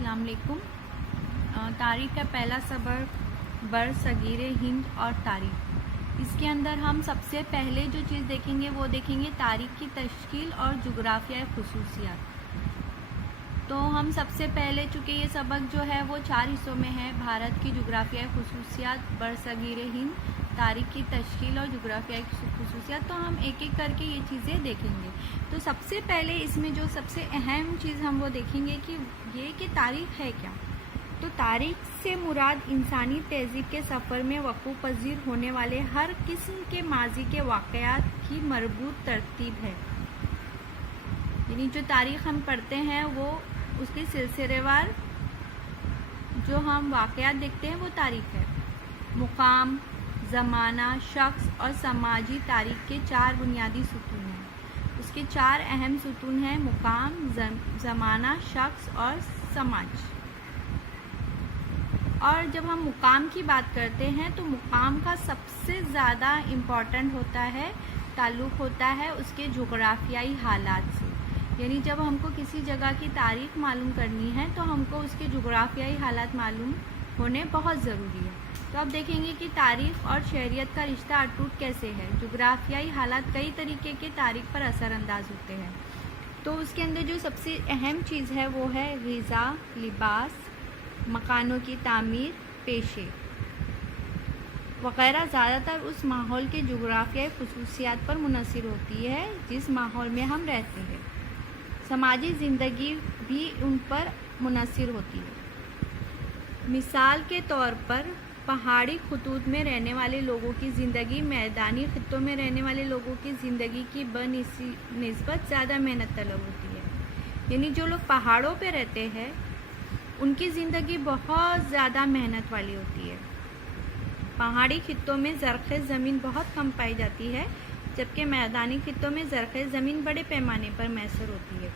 अस्सलाम वालेकुम। तारीख़ का पहला सबक बर सगीर हिंद और तारीख़। इसके अंदर हम सबसे पहले जो चीज़ देखेंगे वो देखेंगे तारीख़ की तश्कील और जुग़राफ़ियाई ख़ुसूसियात। तो हम सबसे पहले चूँकि ये सबक जो है वो 4 हिस्सों में है, भारत की जुग़राफ़ियाई ख़ुसूसियात, बर सगीर हिंद, तारीख़ की तश्कील और जुग़राफ़ियाई ख़ुसूसियात। तो हम एक एक करके ये चीज़ें देखेंगे। तो सबसे पहले इसमें जो सबसे अहम चीज़ हम वो देखेंगे कि तारीख़ है क्या। तो तारीख़ से मुराद इंसानी तहज़ीब के सफ़र में वक़ूफ़ पज़ीर होने वाले हर किस्म के माज़ी के वाक़यात की मरबूत तरतीब है। यानी जो तारीख़ हम पढ़ते हैं वो उसकी सिलसिलेवार जो हम वाक़यात देखते हैं वो तारीख़ है। मुकाम, ज़माना, शख्स और समाजी तारीख़ के 4 बुनियादी सुतून हैं। उसके 4 अहम सुतून हैं: मुकाम, ज़माना, शख्स और समाज। और जब हम मुकाम की बात करते हैं तो मुकाम का सबसे ज़्यादा इम्पॉर्टेंट होता है, ताल्लुक़ होता है उसके जुग़राफ़ियाई हालात से। यानी जब हमको किसी जगह की तारीख़ मालूम करनी है तो हमको उसके जुग़राफ़ियाई हालात मालूम होने बहुत ज़रूरी है। तो अब देखेंगे कि तारीख़ और शहरियत का रिश्ता अटूट कैसे है। जुग़राफ़ियाई हालात कई तरीके के तारीख़ पर असरअंदाज होते हैं। तो उसके अंदर जो सबसे अहम चीज़ है वो है ग़िज़ा, लिबास, मकानों की तामीर, पेशे वग़ैरह। ज़्यादातर उस माहौल के जुग़राफ़ियाई ख़ुसूसियात पर मुनहसर होती है जिस माहौल में हम रहते हैं। समाजी ज़िंदगी भी उन पर मुनहसर होती है। मिसाल के तौर पर पहाड़ी खित्तों में रहने वाले लोगों की ज़िंदगी मैदानी खित्तों में रहने वाले लोगों की ज़िंदगी की बनिस्बत ज़्यादा मेहनत तलब होती है। यानी जो लोग पहाड़ों पे रहते हैं उनकी ज़िंदगी बहुत ज़्यादा मेहनत वाली होती है। पहाड़ी खित्तों में ज़रख़ेज़ ज़मीन बहुत कम पाई जाती है, जबकि मैदानी खित्तों में ज़रख़ेज़ ज़मीन बड़े पैमाने पर मैसर होती है।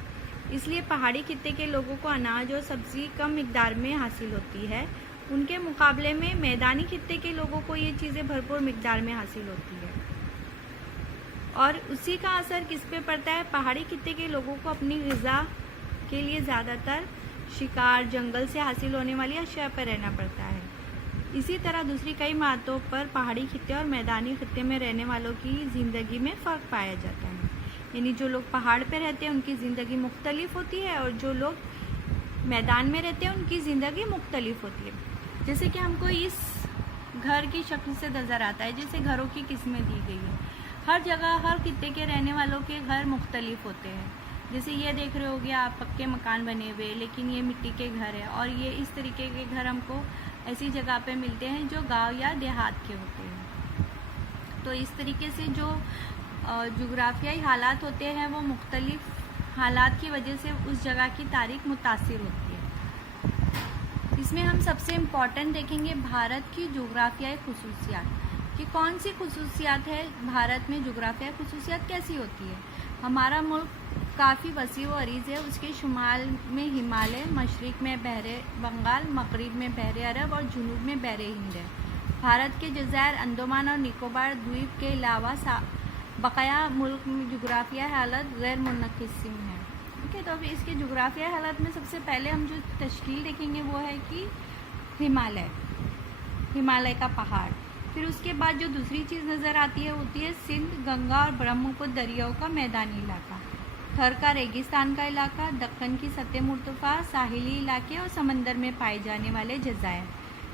इसलिए पहाड़ी खित्ते के लोगों को अनाज और सब्ज़ी कम मिक़दार में हासिल होती है। उनके मुकाबले में मैदानी खित्ते के लोगों को ये चीज़ें भरपूर मिक़दार में हासिल होती है। और उसी का असर किस पे पड़ता है? पहाड़ी खित्ते के लोगों को अपनी ग़िज़ा के लिए ज़्यादातर शिकार, जंगल से हासिल होने वाली अशिया पर रहना पड़ता है। इसी तरह दूसरी कई बातों पर पहाड़ी खित्ते और मैदानी खित्ते में रहने वालों की ज़िंदगी में फ़र्क पाया जाता है। यानी जो लोग पहाड़ पे रहते हैं उनकी ज़िंदगी मुख्तलिफ होती है और जो लोग मैदान में रहते हैं उनकी ज़िंदगी मुख्तलिफ होती है। जैसे कि हमको इस घर की शक्ल से नज़र आता है, जैसे घरों की किस्में दी गई है। हर जगह हर खित्ते के रहने वालों के घर मुख्तलिफ होते हैं। जैसे ये देख रहे होगे आप, पक्के मकान बने हुए, लेकिन ये मिट्टी के घर है। और ये इस तरीके के घर हमको ऐसी जगह पे मिलते हैं जो गांव या देहात के होते हैं। तो इस तरीके से जो जुग़राफ़ियाई हालात होते हैं वो मुख्तलिफ हालात की वजह से उस जगह की तारीख़ मुतासिर होती है। इसमें हम सबसे इम्पॉर्टेंट देखेंगे भारत की जुग़राफ़ियाई ख़ुसूसियात कि कौन सी ख़ुसूसियात है भारत में, जुग़राफ़ियाई ख़ुसूसियात कैसी होती है। हमारा मुल्क काफ़ी वसी व अरीज़ है। उसके शुमाल में हिमालय, मशरिक़ में बहरे बंगाल, मग़रिब में बहरे अरब और जनूब में बहरे हिंद है। भारत के जज़ायर अंडमान और निकोबार द्वीप के अलावा बकाया मुल्क में जुग़राफ़ियाई हालत गैर मुनक़सिम है। ठीक है, तो अभी इसके जुग़राफ़ियाई हालत में सबसे पहले हम जो तश्कील देखेंगे वो है कि हिमालय का पहाड़। फिर उसके बाद जो दूसरी चीज़ नज़र आती है होती है सिंध, गंगा और ब्रह्मपुत्र दरियाओं का मैदानी इलाका, थर का रेगिस्तान का इलाका, दक्कन की सतह मुर्तफ़ा, साहिली इलाके और समंदर में पाए जाने वाले जज़ायर।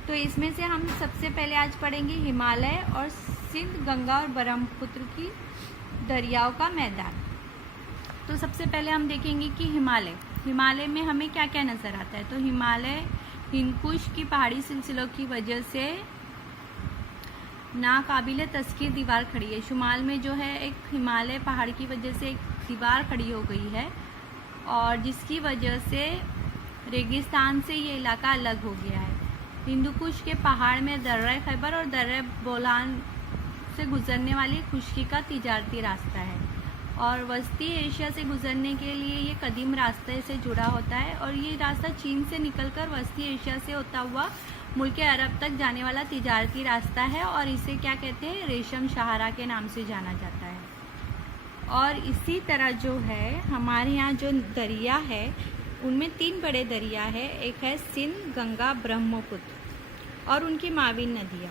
तो इसमें से हम सबसे पहले आज पढ़ेंगे हिमालय और सिंध, गंगा और ब्रह्मपुत्र की दरियाओं का मैदान। तो सबसे पहले हम देखेंगे कि हिमालय में हमें क्या क्या नज़र आता है। तो हिमालय हिंदकुश की पहाड़ी सिलसिलों की वजह से नाकाबिले तस्कीर दीवार खड़ी है। शुमाल में जो है एक हिमालय पहाड़ की वजह से एक दीवार खड़ी हो गई है और जिसकी वजह से रेगिस्तान से ये इलाका अलग हो गया है। हिंदुकुश के पहाड़ में दर्रा खैबर और दर्रा बोलान से गुजरने वाली खुश्की का तिजारती रास्ता है और वस्ती एशिया से गुजरने के लिए ये कदीम रास्ते से जुड़ा होता है। और ये रास्ता चीन से निकलकर वस्ती एशिया से होता हुआ मुल्क अरब तक जाने वाला तिजारती रास्ता है और इसे क्या कहते हैं, रेशम शाहरा के नाम से जाना जाता है। और इसी तरह जो है हमारे यहाँ जो दरिया है ان میں 3 بڑے دریا ہیں، ایک ہے سندھ، گنگا، برہم پتر اور ان کی معاون ندیاں۔